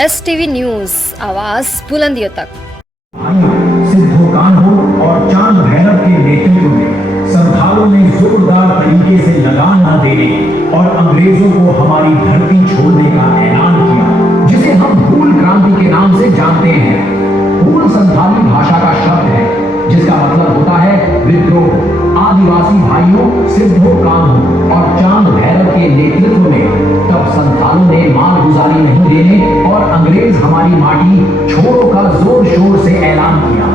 STV news, आवाज बुलंदियों तक। सिद्धो कान्हो और चांद भैरव के नेतृत्व में संथालों ने जोरदार तरीके से लगान न देने और अंग्रेजों को हमारी धरती छोड़ने का ऐलान किया, जिसे हम हूल क्रांति के नाम से जानते हैं। हूल संथाली भाषा का शब्द है जिसका मतलब होता है विद्रोह। आदिवासी भाइयों सिद्धो कान्हो और चांद भैरव के नेतृत्व में तब संथालों ने मालगुजारी नहीं देने और अंग्रेज हमारी माटी छोड़ो का जोर शोर से ऐलान किया।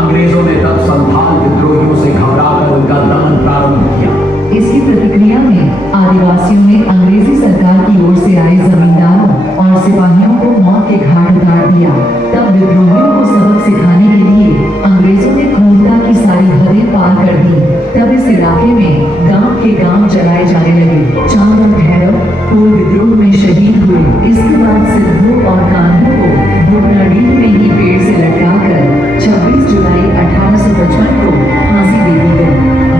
अंग्रेजों ने तब संथाल विद्रोहियों से घबराकर उनका दमन प्रारंभ किया। इसकी प्रतिक्रिया में आदिवासियों ने अंग्रेजी सरकार की ओर से आए जमींदारों और सिपाहियों को मौत के घाट उतार दिया। तब विद्रोहियों को सबक सिखाने के लिए अंग्रेजों ने क्रूरता की सारी हदें पार कर दी। तब इस इलाके में गांव के गांव जलाए जाने लगे। चांद और भैरव हूल विद्रोह में शहीद हुए। इसके बाद सिद्धो और कान्हो को भुटनाडीह में ही पेड़ से लटकाकर 26 जुलाई 1855 को फांसी दे दी गई।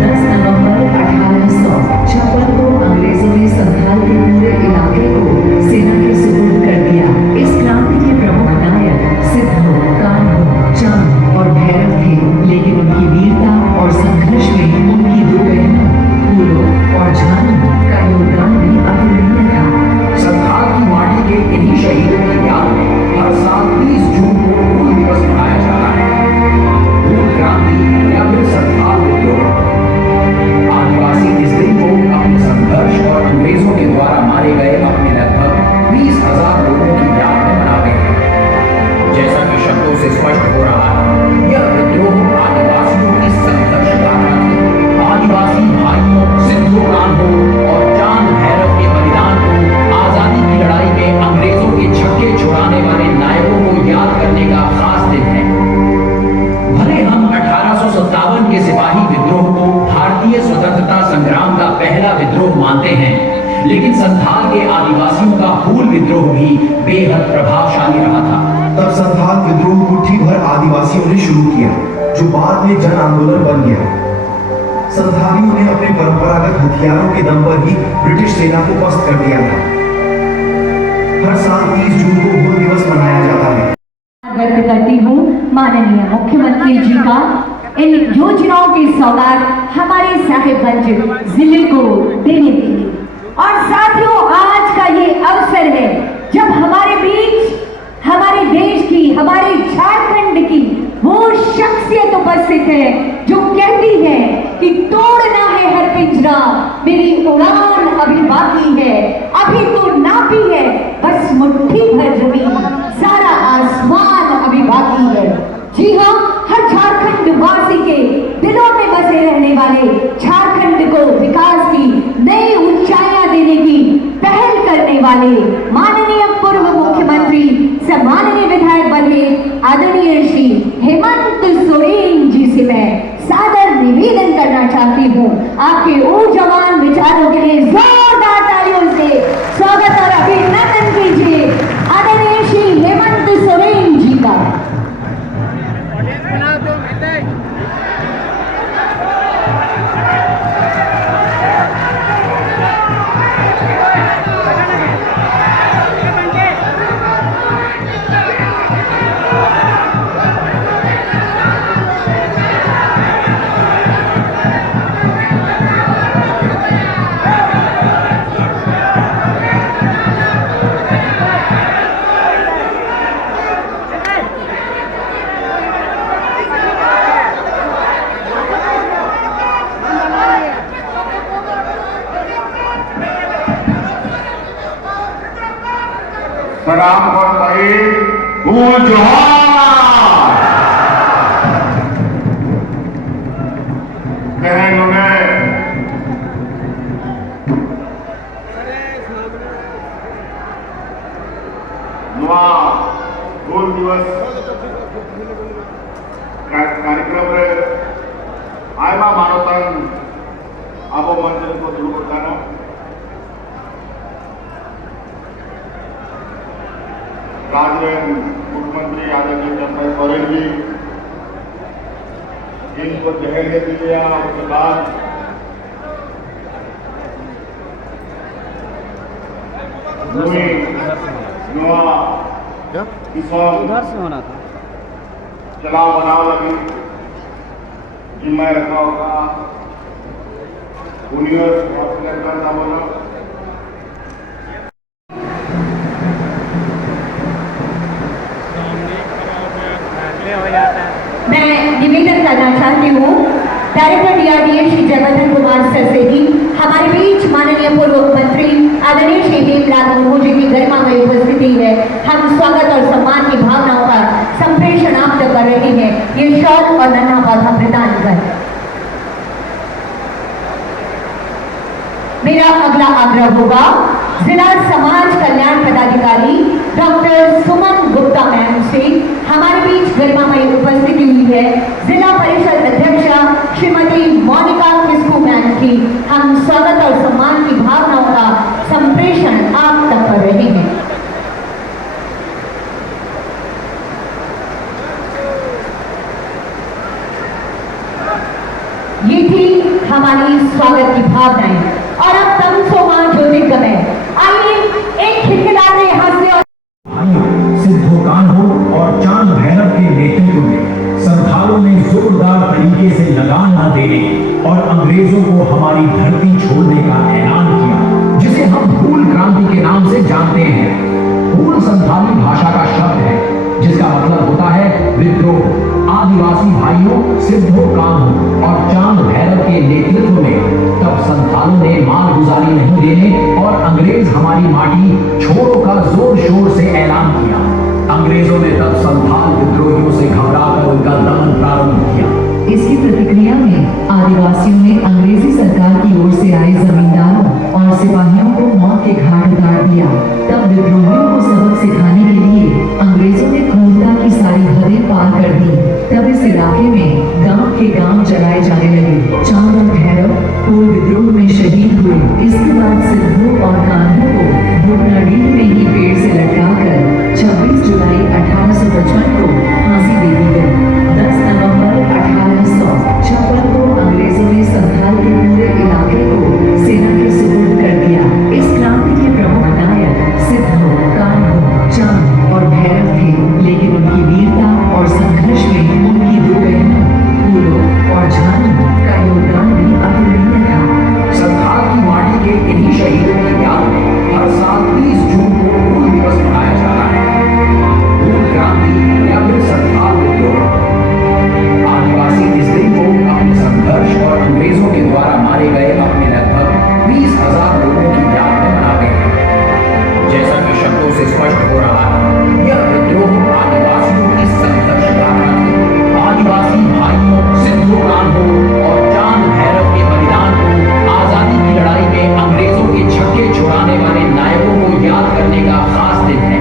10 नवंबर 1856 को अंग्रेजों ने संथाल के पूरे इलाके को सेना के सुपुर्द कर दिया। इस क्रांति के प्रमुख नायक सिद्धो, कान्हो, चांद और भैरव थे, लेकिन उनकी वीरता और संघर्ष में उनकी दो बहनों फूलो और झानू का योगदान भी अतुलनीय था। संथाल की माटी के इन्हीं शहीदों की याद में हर साल 30 जून को हूल दिवस मनाया जाता है। हूल क्रांति या फिर संथाल विद्रोह। आदिवासी इस दिन को अपने संघर्ष और अंग्रेजों के द्वारा मारे गए अपने लगभग 20,000 लोगों की याद में मनाते हैं। जैसा कि शब्दों से स्पष्ट हो रहा है, यह विद्रोह आदिवासियों की संघर्ष गाथा थी। आदिवासी भाइयों सिद्धो कान्हो और चांद भैरव के बलिदान को आजादी की लड़ाई में अंग्रेजों के छक्के छुड़ाने वाले नायकों को याद करने का खास दिन है। भले हम 1857 के सिपाही विद्रोह को भारतीय स्वतंत्रता संग्राम का पहला विद्रोह मानते हैं, लेकिन संथाल के आदिवासियों का हूल विद्रोह भी बेहद प्रभावशाली रहा था। तब संथाल विद्रोह मुट्ठी भर आदिवासियों ने शुरू किया, जो बाद में जन आंदोलन बन गया। संथालियों ने अपने परंपरागत हथियारों के दम पर ही ब्रिटिश सेना को पस्त कर दिया था। हर साल 30 जून को हूल दिवस मनाया जाता है। व्यक्त करती हूँ माननीय मुख्यमंत्री जी का इन योजनाओं की सौगात हमारे साहिबगंज जिले को देने के लिए। और साथियों, आज का ये अवसर है जब हमारे बीच हमारे देश की, हमारे झारखंड की वो शख्सियत उपस्थित है जो कहती है कि तोड़ना है हर पिंजरा, मेरी उड़ान अभी बाकी है, अभी तो नापी है बस मुट्ठी भर जमीन, सारा आसमान अभी बाकी है। जी हाँ, हर झारखंड वासी के दिलों में बसे रहने वाले झारखंड को विकास की नई ऊंचाइयां देने की पहल करने वाले माननीय पूर्व मुख्यमंत्री सम्माननीय विधायक बने आदरणीय श्री हेमंत सोरेन जी से मैं सादर निवेदन करना चाहती हूँ, आपके ऊर्जावान विचारों के लिए जोरदार तालियों से स्वागत और अभिनंदन कीजिए आदरणीय श्री हेमंत सोरेन जी का। सलाम करता हूँ जोहार। बहनों ने नवा हूल दिवस कार्यक्रम रे आयमा मानवतन अब मंच को दुर्ग करना राज्य मुख्यमंत्री आदरणीय चंद्र सोरेन जी इनको जहर दिया। उसके बाद कि सब उधर से होना था। चलाव बनाव लगी जिम्मा रखा होगा यूनिवर्स हॉस्पिटल का बोलो मैं निवेदन करना चाहती हूँ director DRDA Shri Jaivardhan Kumar sir से भी हमारे बीच माननीय पूर्व मंत्री आदरणीय श्री हेमलाल मुर्मू जी की गरिमामय उपस्थिति है। हम स्वागत और सम्मान की भावनाओं का संप्रेषण आप तक कर रहे हैं। ये शॉल और नन्हा पौधा प्रदान कर। मेरा अगला आग्रह होगा जिला समाज कल्याण पदाधिकारी डॉक्टर सुमन गुप्ता मैम से हमारे बीच गरिमामय उपस्थिति हुई है जिला परिषद अध्यक्षा श्रीमती मोनिका किस्कू मैम की हम स्वागत और सम्मान की भावनाओं का संप्रेषण आप तक कर रहे हैं। ये थी हमारी स्वागत की भावनाएं और अब तमसोमा ज्योतिर्गमय। आइए एक खिलखिलाते हास्य और सिद्धोकान्हो और चांद भैरव के नेतृत्व में संथालों ने जोरदार तरीके से लगान न देने और अंग्रेजों को हमारी धरती छोड़ने का ऐलान किया, जिसे हम हूल क्रांति के नाम से जानते हैं। हूल संथाली भाषा का शब्द है जिसका मतलब होता है विद्रोह। आदिवासी भाइयों सिद्धोकान्हो और चांद भैरव के नेतृत्व में तब संथालों ने मालगुजारी नहीं देने और अंग्रेज हमारी माटी छोड़ो का जोर शोर से ऐलान किया। अंग्रेजों ने तब संथाल विद्रोहियों से घबराकर उनका दमन प्रारंभ किया। इसकी प्रतिक्रिया में आदिवासियों ने अंग्रेजी सरकार की ओर से आए जमींदारों और सिपाहियों को मौत के घाट उतार दिया। तब विद्रोहियों को सबक सिखाने के लिए अंग्रेजों ने क्रूरता की सारी हदें पार कर दी। तब इस इलाके में गांव के गांव जलाए जाने लगे। चांद और भैरव हूल विद्रोह में शहीद हुए। इसके बाद सिद्धू और कान्हो को भूखनाडीह में ही पेड़ से लटकाकर 26 जुलाई 1855 को फांसी दे दी गई। 10 नवंबर 1856 को अंग्रेजों ने संथाल के पूरे इलाके को सेना के सुपुर्द कर दिया। इस क्रांति के प्रमुख नायक सिद्धू, कान्हो, चांद और भैरव थे, लेकिन उनकी वीरता और संघर्ष में उनकी दो बहनों फूलो और झानू का योगदान भी अतुलनीय था। संथाल की माटी के इन्हीं शहीदों की याद में हर साल 30 जून को हूल दिवस मनाया जाता है। हूल क्रांति या फिर संथाल विद्रोह। आदिवासी इस दिन को अपने संघर्ष और अंग्रेजों के द्वारा मारे गए अपने लगभग 20,000 लोगों की याद में मनाते हैं। जैसा कि शब्दों से स्पष्ट हो रहा है, यह विद्रोह आदिवासियों की संघर्ष गाथा थी। आदिवासी भाइयों सिद्धोकान्हो और चांद भैरव के बलिदान को आजादी की लड़ाई में अंग्रेजों के छक्के छुड़ाने वाले नायकों को याद करने का खास दिन है।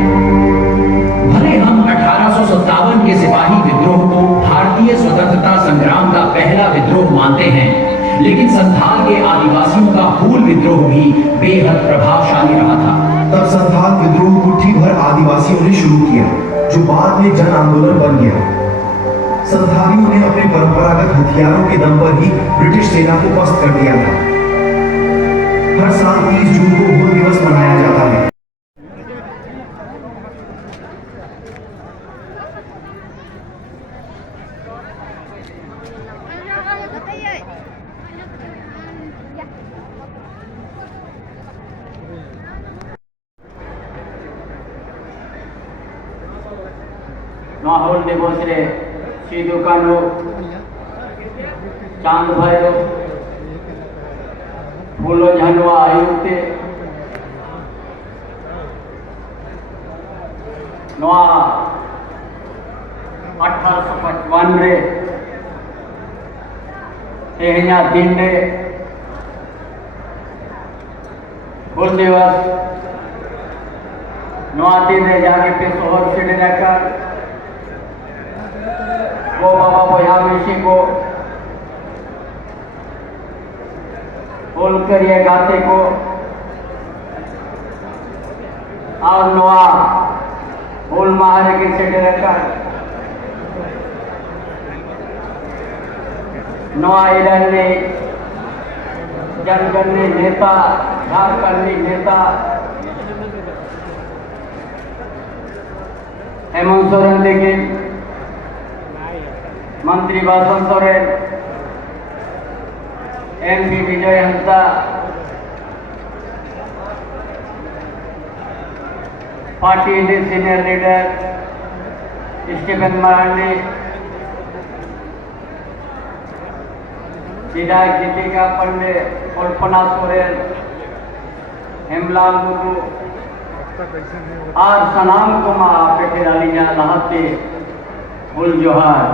भले हम 1857 के सिपाही विद्रोह को भारतीय स्वतंत्रता संग्राम का पहला विद्रोह मानते हैं, लेकिन संथाल के आदिवासियों का हूल विद्रोह भी बेहद प्रभावशाली रहा था। तब संथाल विद्रोह मुट्ठी भर आदिवासियों ने शुरू किया, जो बाद में जन आंदोलन बन गया। संथालियों ने अपने परंपरागत हथियारों के दम पर ही ब्रिटिश सेना को पस्त कर दिया था। हर साल 30 जून को हूल दिवस मनाया जाता है। हूल दिवस रे सिद्धोकान्हो चांद भैरव फूलो झानुआ आयुक्ते नवा 1855 रे तेहना दिन रे हूल दिवस नवा दिन रे जाने पे शहर से लेकर वो बाबा बोया ऋषि को बोल कर ये गाते को और नवा बोल महारे के से डरकर नवा इधर ने जनगणने नेता झारखंडी नेता हेमंत सोरेन देखिए, मंत्री Basant Soren, MP Vijay Hansda, party senior leader Stephen Marandi, विधायक दीपिका पांडे, कल्पना सोरेन, हेमलाल गुरु और सलाम को माँ पेटे डाली जा लहते फुल जोहार।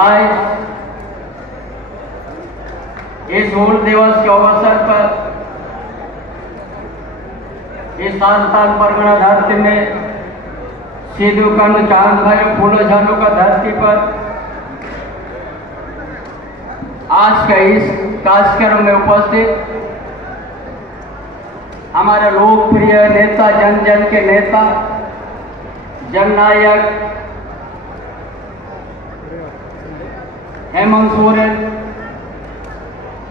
आज इस हूल दिवस के अवसर पर इस संस्थान परगना धरती में सिद्धू कानू चांद भाई फूलो झानू का धरती पर आज का इस कार्यक्रम में उपस्थित हमारे लोकप्रिय नेता, जन जन के नेता, जननायक हेमंत सोरेन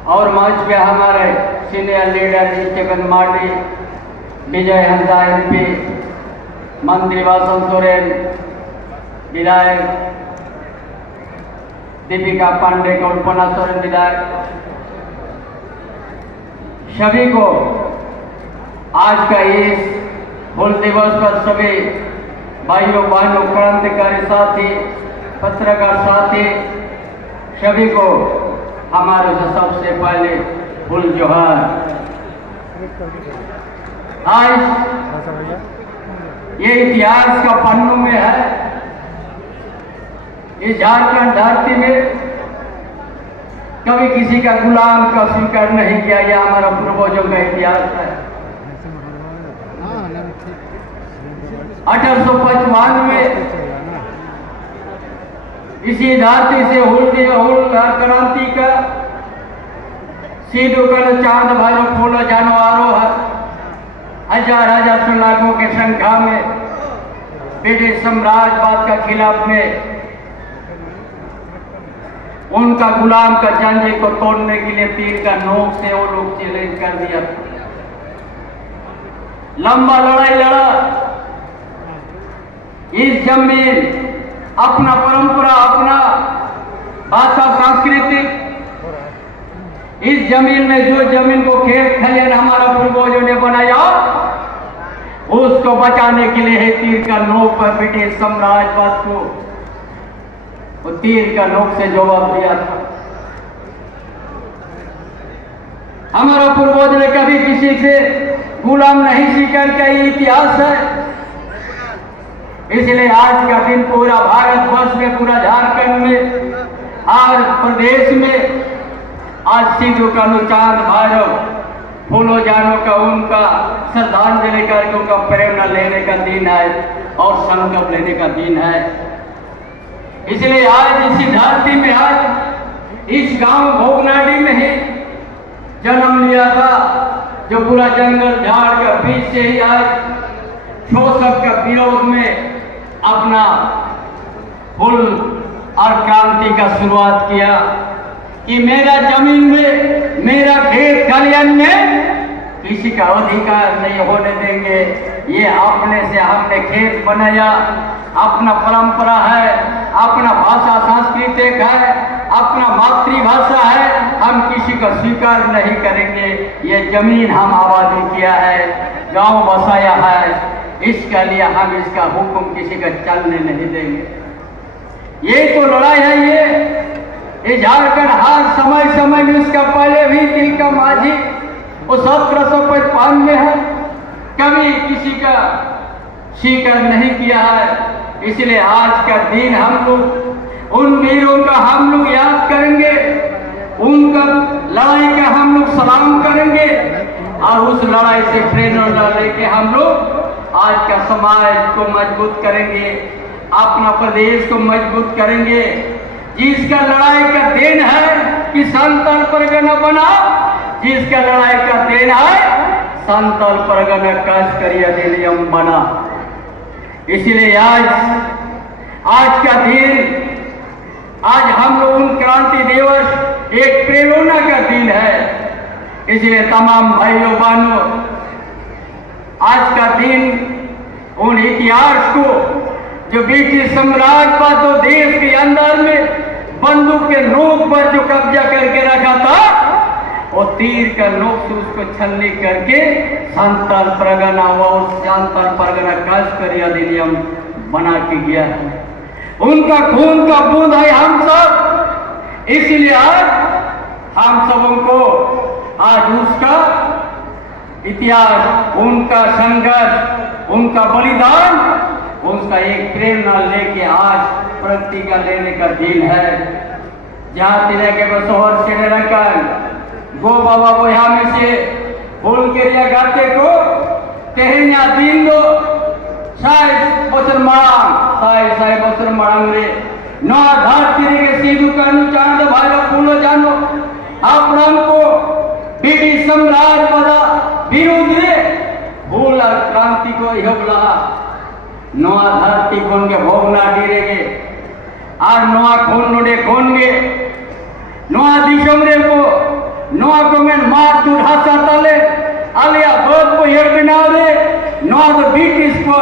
और मंच पे हमारे सीनियर लीडर स्टीफन मार्डी, विजय हंसा MP, मंत्री बासन सोरेन, विधायक दीपिका पांडे, कल्पना सोरेन विधायक, सभी को आज का इस हूल दिवस पर सभी भाइयों बहनों, क्रांतिकारी साथी, पत्रकार साथी, सभी को हमारे से सबसे पहले फुल जोहार। आज ये इतिहास का पन्नों में है, इस झारखंड धरती में कभी किसी का गुलाम का स्वीकार नहीं किया, यह हमारा पूर्वजों का इतिहास है। 1855 में इसी धरती से हूल क्रांति का सिद्धू कानू चांद भाई फूलो जानवरों हजार हजार सुनागों के संख्या में ब्रिटिश साम्राज्यवाद का खिलाफ में उनका गुलाम का जंजीर को तोड़ने के लिए तीर का नोक से वो लोग चैलेंज कर दिया। लंबा लड़ाई लड़ा, इस जमीन अपना परंपरा, अपना भाषा, सांस्कृतिक, इस जमीन में जो जमीन को खेत खलियान हमारा पूर्वजों ने बनाया, उसको बचाने के लिए है तीर का नोक पर ब्रिटिश साम्राज्यवाद को वो तीर का नोक से जवाब दिया था। हमारा पूर्वज ने कभी किसी से गुलाम नहीं स्वीकार किया, ये इतिहास है। इसलिए आज का दिन पूरा भारतवर्ष में, पूरा झारखंड में, हर प्रदेश में आज सिद्धू कानू चांद भैरव फूलो जानों का उनका श्रद्धांजलि करके उनका प्रेरणा लेने का दिन है और संकल्प लेने का दिन है। इसलिए आज इसी धरती में, आज इस गांव भोगनाडी में ही जन्म लिया था, जो पूरा जंगल झाड़ के बीच से ही आज शोषक का विरोध में अपना फुल और क्रांति का शुरुआत किया कि मेरा जमीन में, मेरा खेत खलियान में किसी का अधिकार नहीं होने देंगे। ये अपने से हमने खेत बनाया, अपना परंपरा है, अपना भाषा सांस्कृतिक है, अपना मातृभाषा है, हम किसी का स्वीकार नहीं करेंगे। ये जमीन हम आबादी किया है, गांव बसाया है, इसके लिए हम इसका हुक्म किसी का चलने नहीं देंगे। ये तो लड़ाई है। ये झारखंड हर समय समय में, इसका पहले भी तिलका माझी वो 1755 में है, कभी किसी का स्वीकार नहीं किया है। इसलिए आज का दिन हम लोग उन वीरों का हम लोग याद करेंगे, उनका लड़ाई का हम लोग सलाम करेंगे और उस लड़ाई से प्रेरणा लेके हम लोग आज का समाज को मजबूत करेंगे, अपना प्रदेश को मजबूत करेंगे। जिसका लड़ाई का देन है कि संताल परगना बना, जिसका लड़ाई का देन है संताल परगना कष्टकरी अधिनियम बना। इसलिए आज का दिन, आज हम लोग उन क्रांति दिवस एक प्रेरणा का दिन है। इसलिए तमाम भाइयों बहनों, आज का दिन उन इतिहास को जो ब्रिटिश सम्राट पर तो देश के अंदर में बंदूक के नोक पर जो कब्जा करके रखा था, वो तीर का नोक से उसको छलनी करके संताल परगना हुआ, उस संताल परगना खासकर अधिनियम बना के गया है। उनका खून का बूंद है हम सब, इसलिए आज हम सबों को आज उसका इतिहास, उनका संघर्ष, उनका बलिदान, उसका एक प्रेरणा लेके आज प्रतिज्ञा लेने का दिन है। जहाँ तिने के बसोहर से रखकर गो बाबा बोया में से फूल के लिए गाते को तेहरिया दिन दो शायद बचर मांग शायद बचर मांग रे नौ धरती के सीधु कानू चांद भाई फूलो जानो आप को ब्रिटिश सम्राट पदा विरोध रे भूल क्रांति को यह नवा धरती खोन के भोगना गिरेगे और नवा खून नोडे खोन गे नवा दिशम रे को नवा को मैं मार तू ढासा तले आलिया बहुत को ये बिना रे नवा तो ब्रिटिश को